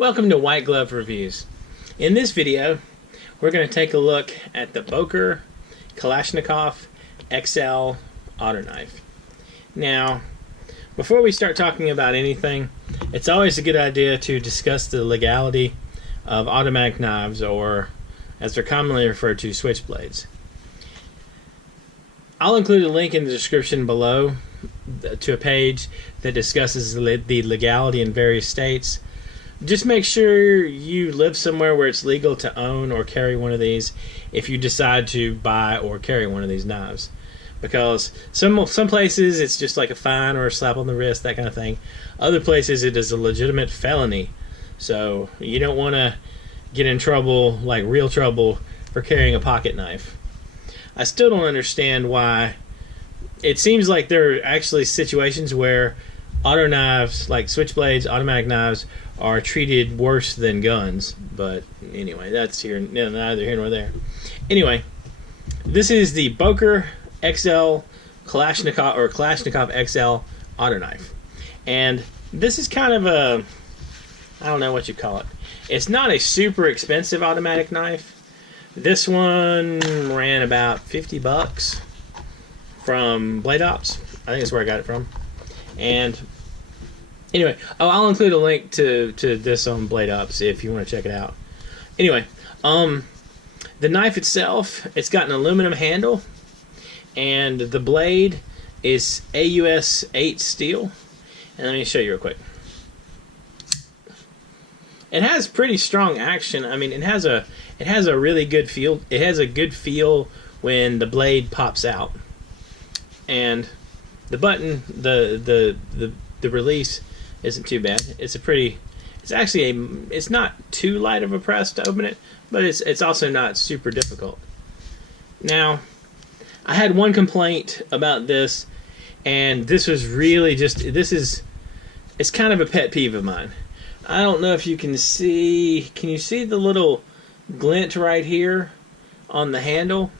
Welcome to White Glove Reviews. In this video, we're going to take a look at the Boker Kalashnikov XL auto knife. Now, before we start talking about anything, it's always a good idea to discuss the legality of automatic knives, or as they're commonly referred to, switchblades. I'll include a link in the description below to a page that discusses the legality in various states. Just make sure you live somewhere where it's legal to own or carry one of these if you decide to buy or carry one of these knives. Because some places it's just like a fine or a slap on the wrist, that kind of thing. Other places it is a legitimate felony. So you don't want to get in trouble, like real trouble, for carrying a pocket knife. I still don't understand why. It seems like there are actually situations where auto knives, like switchblades, automatic knives, are treated worse than guns. But anyway, that's neither here nor there. Anyway, this is the Boker XL Kalashnikov, or Kalashnikov XL auto knife. And this is kind of a, I don't know what you call it. It's not a super expensive automatic knife. This one ran about 50 bucks from Blade Ops. I think that's where I got it from. And anyway, I'll include a link to this on Blade Ops if you want to check it out. Anyway, the knife itself, it's got an aluminum handle, and the blade is AUS 8 steel. And let me show you real quick. It has pretty strong action. I mean, it has a really good feel. It has a good feel when the blade pops out. And the button, the release isn't too bad. It's not too light of a press to open it, but it's also not super difficult. Now, I had one complaint about this, and this was really it's kind of a pet peeve of mine. I don't know if you can see, can you see the little glint right here on the handle?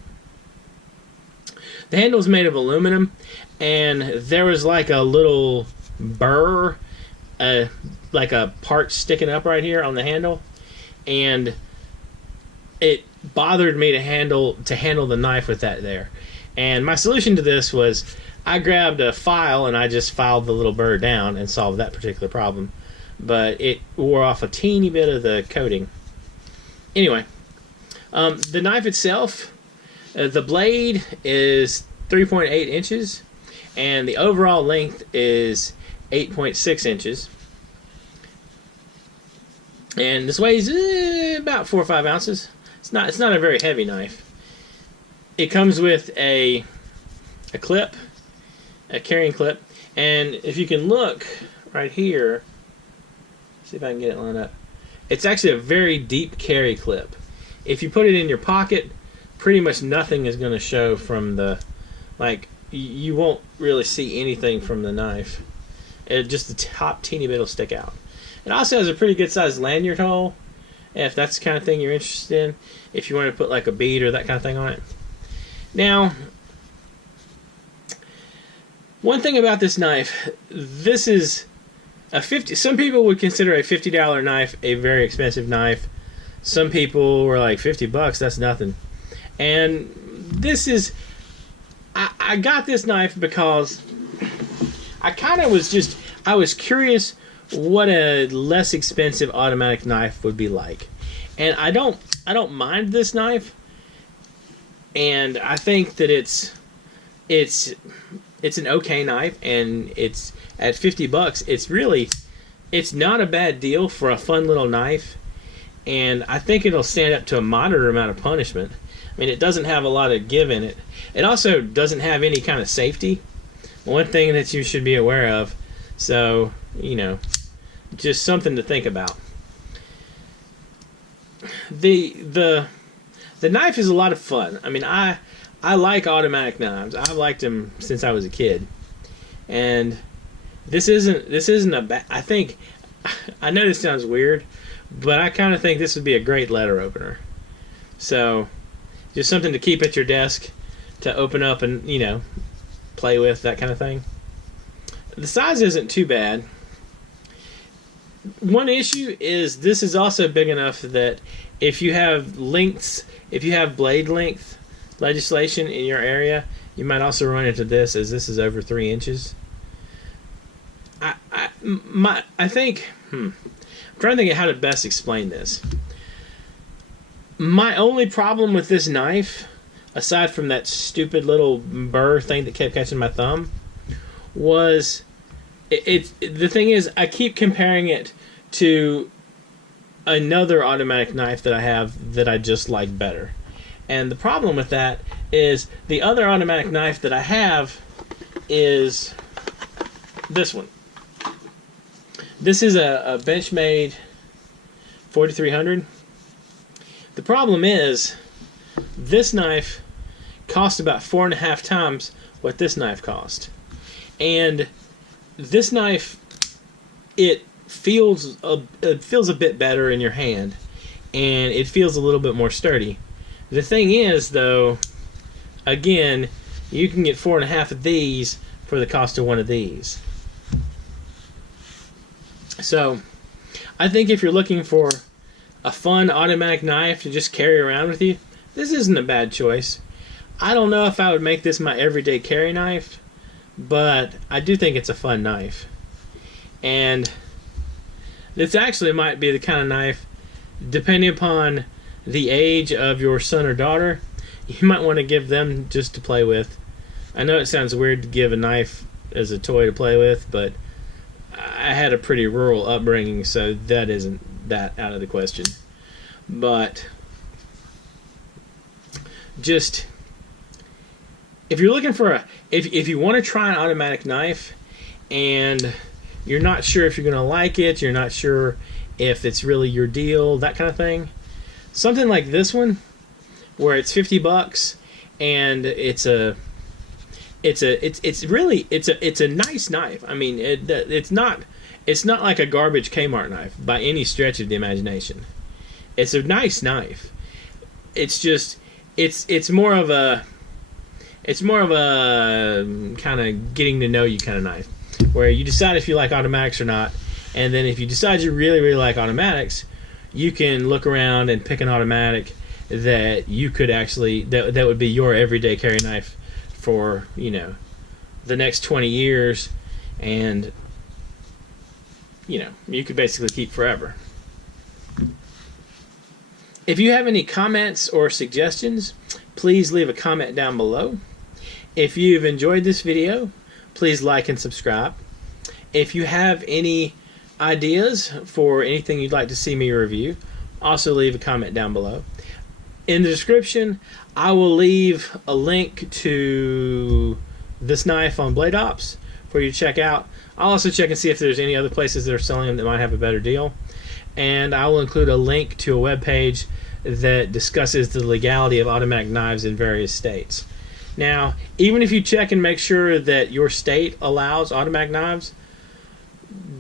The handle's made of aluminum, and there was like a little burr, like a part sticking up right here on the handle, and it bothered me to handle the knife with that there. And my solution to this was I grabbed a file and I just filed the little burr down and solved that particular problem. But it wore off a teeny bit of the coating. Anyway, the knife itself, the blade is 3.8 inches, and the overall length is 8.6 inches. And this weighs about 4 or 5 ounces. It's not a very heavy knife. It comes with a clip, a carrying clip, and if you can look right here, see if I can get it lined up. It's actually a very deep carry clip. If you put it in your pocket, pretty much nothing is going to show from the, like, you won't really see anything from the knife. Just the top teeny bit will stick out. It also has a pretty good sized lanyard hole, if that's the kind of thing you're interested in, if you want to put like a bead or that kind of thing on it. Now, one thing about this knife, this is some people would consider a $50 knife a very expensive knife. Some people were like, 50 bucks, that's nothing. And this is, I got this knife because I was curious what a less expensive automatic knife would be like. And I don't mind this knife, and I think that it's an okay knife, and it's at 50 bucks. It's not a bad deal for a fun little knife, and I think it'll stand up to a moderate amount of punishment. I mean, it doesn't have a lot of give in it. It also doesn't have any kind of safety. One thing that you should be aware of. So, you know, just something to think about. The knife is a lot of fun. I mean, I like automatic knives. I've liked them since I was a kid. And this isn't a bad, I know this sounds weird, but I kind of think this would be a great letter opener. So, just something to keep at your desk to open up and, you know, play with, that kind of thing. The size isn't too bad. One issue is this is also big enough that if you have blade length legislation in your area, you might also run into this, as this is over 3 inches. I think, I'm trying to think of how to best explain this. My only problem with this knife, aside from that stupid little burr thing that kept catching my thumb, was the thing is, I keep comparing it to another automatic knife that I have that I just like better. And the problem with that is the other automatic knife that I have is this one. This is a Benchmade 4300. The problem is this knife cost about 4.5 times what this knife cost. And this knife, it feels a bit better in your hand, and it feels a little bit more sturdy. The thing is, though, again, you can get 4.5 of these for the cost of one of these. So, I think if you're looking for a fun automatic knife to just carry around with you, this isn't a bad choice. I don't know if I would make this my everyday carry knife, but I do think it's a fun knife. And this actually might be the kind of knife, depending upon the age of your son or daughter, you might want to give them just to play with. I know it sounds weird to give a knife as a toy to play with, but I had a pretty rural upbringing, so that isn't that out of the question. But just, if you're looking for if you want to try an automatic knife and you're not sure if you're going to like it, you're not sure if it's really your deal, that kind of thing, something like this one, where it's $50 and it's a nice knife. I mean, it's not like a garbage Kmart knife by any stretch of the imagination. It's a nice knife. It's just it's more of a kind of getting to know you kind of knife, where you decide if you like automatics or not, and then if you decide you really, really like automatics, you can look around and pick an automatic that you could actually, that would be your everyday carry knife for, you know, the next 20 years, and, you know, you could basically keep forever. If you have any comments or suggestions, please leave a comment down below. If you've enjoyed this video, please like and subscribe. If you have any ideas for anything you'd like to see me review, also leave a comment down below. In the description, I will leave a link to this knife on Blade Ops for you to check out. I'll also check and see if there's any other places that are selling them that might have a better deal. And I will include a link to a web page that discusses the legality of automatic knives in various states. Now, even if you check and make sure that your state allows automatic knives,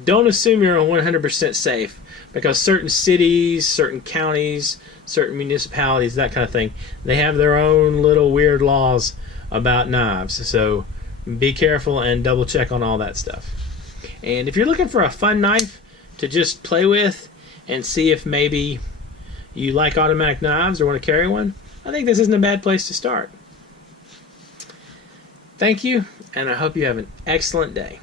don't assume you're 100% safe, because certain cities, certain counties, certain municipalities, that kind of thing, they have their own little weird laws about knives. So be careful and double check on all that stuff. And if you're looking for a fun knife to just play with and see if maybe you like automatic knives or want to carry one, I think this isn't a bad place to start. Thank you, and I hope you have an excellent day.